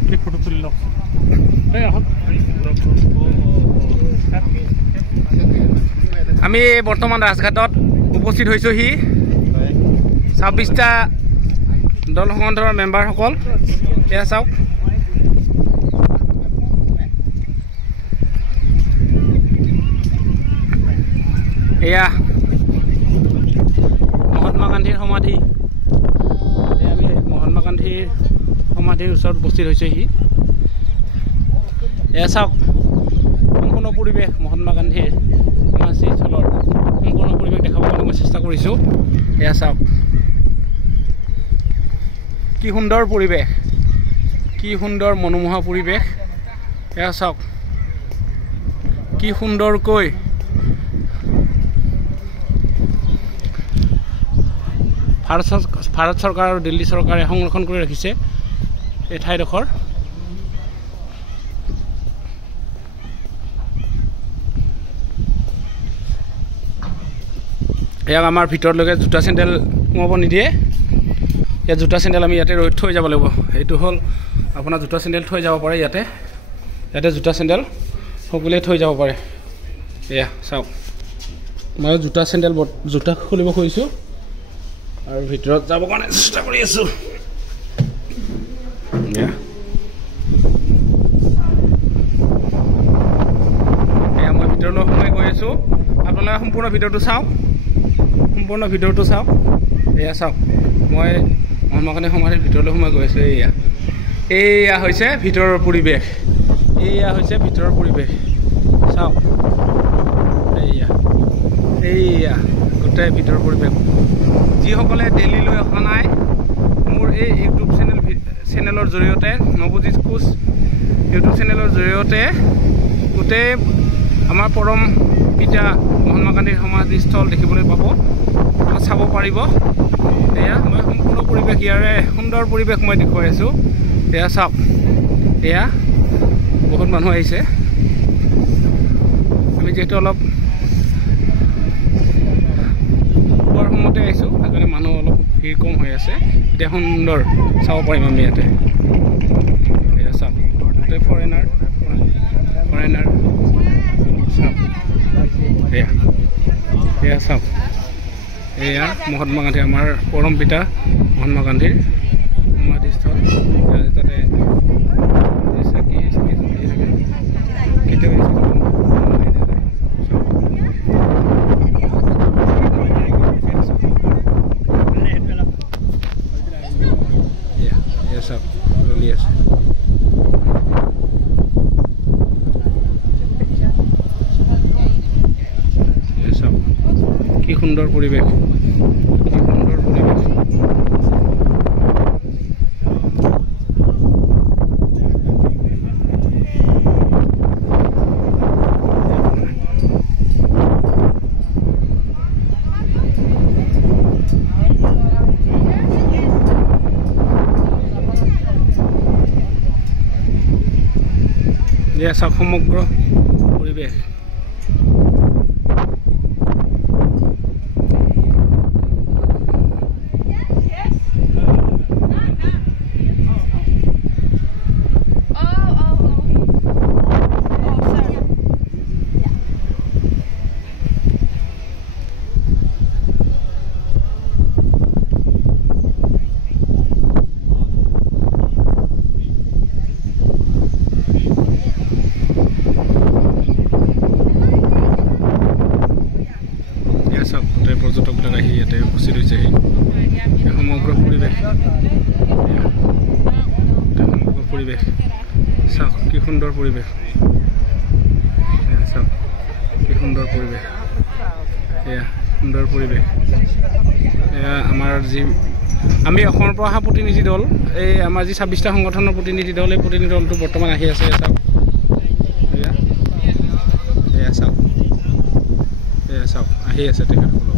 अपनी फोटो तुल लो আমি বৰ্তমান ৰাজঘাটত উপস্থিত হৈছোহি 26টা দল সংগঠনৰ মেম্বাৰসকল এয়া চাওক এয়া মহাত্মা গান্ধীৰ সমাধি আমি মহাত্মা গান্ধীৰ সমাধিৰ ওচৰত উপস্থিত হৈছেহি এয়া চাওক সম্পূৰ্ণ পৰিৱেশ মহাত্মা গান্ধীৰ সমাধিস্থলৰ সম্পূৰ্ণ পৰিৱেশ দেখাবলৈ মই চেষ্টা কৰিছোঁ এয়া চাওক কি সুন্দৰ পৰিৱেশ কি সুন্দৰ মনোমোহা পৰিৱেশ এয়া চাওক কি সুন্দৰকৈ ভাৰত চৰকাৰ আৰু দিল্লী চৰকাৰে সংৰক্ষণ কৰি ৰাখিছে এই ঠাইডোখৰ ইয়াক আমাৰ ভিতৰলৈকে জোতা চেণ্ডেল সোমাব নিদিয়ে ইয়াত জোতা চেণ্ডেল আমি ইয়াতে থৈ যাব লাগিব এইটো হ'ল আপোনাৰ জোতা চেণ্ডেল থৈ যাব পাৰে ইয়াতে জোতা চেণ্ডেল সকলোৱে থৈ যাব পাৰে এয়া চাওক মই জোতা চেণ্ডেল জোতা খুলিব খুজিছোঁ আৰু ভিতৰত যাব কাৰণে চেষ্টা কৰি আছোঁ এয়া মই ভিতৰলৈ সোমাই গৈ আছোঁ আপোনালোকে সম্পূৰ্ণ ভিতৰটো চাওক এয়া চাওক মই মহাত্মা গান্ধী সমাধিৰ ভিতৰলৈ সোমাই গৈ আছোঁ এয়া হৈছে ভিতৰৰ পৰিৱেশ চাওক এয়া গোটেই ভিতৰৰ পৰিৱেশ যিসকলে দিল্লীলৈ অহা নাই মোৰ এই ইউটিউব চেনেলৰ জৰিয়তে নৱজিৎ কোচ ইউটিউব চেনেলৰ জৰিয়তে গোটেই আমাৰ পৰম পিতা মহাত্মা গান্ধীৰ সমাধিস্থল দেখিবলৈ পাব চাব পাৰিব এয়া মই সম্পূৰ্ণ পৰিৱেশ ইয়াৰে সুন্দৰ পৰিৱেশ মই দেখুৱাই আছোঁ এয়া চাওক এয়া বহুত মানুহ আহিছে আমি যিহেতু অলপ পুৱাৰ সময়তে আহিছোঁ সেইকাৰণে মানুহ অলপ ভিৰ কম হৈ আছে এতিয়া সুন্দৰ চাব পাৰিম আমি ইয়াতে এয়া চাওক গোটেই ফৰেনাৰ চাওক এয়া চাওক এয়া মহাত্মা গান্ধী আমাৰ পৰম পিতা মহাত্মা গান্ধীৰ সমাধিস্থল তাতে চাওক জ্বলি আছে কি সুন্দৰ পৰিৱেশ এয়া চাওক সমগ্ৰ পৰিৱেশ পৰ্যটকবিলাক আহি ইয়াতে উপস্থিত হৈছেহি সমগ্ৰ পৰিৱেশ চাওক কি সুন্দৰ পৰিৱেশ চাওক কি সুন্দৰ পৰিৱেশ এয়া সুন্দৰ পৰিৱেশ এয়া আমাৰ যি আমি অসমৰ পৰা অহা প্ৰতিনিধি দল এই আমাৰ যি 26টা সংগঠনৰ প্ৰতিনিধি দল এই প্ৰতিনিধি দলটো বৰ্তমান আহি আছে চাওক এয়া চাওক আহি আছে তেখেতসকল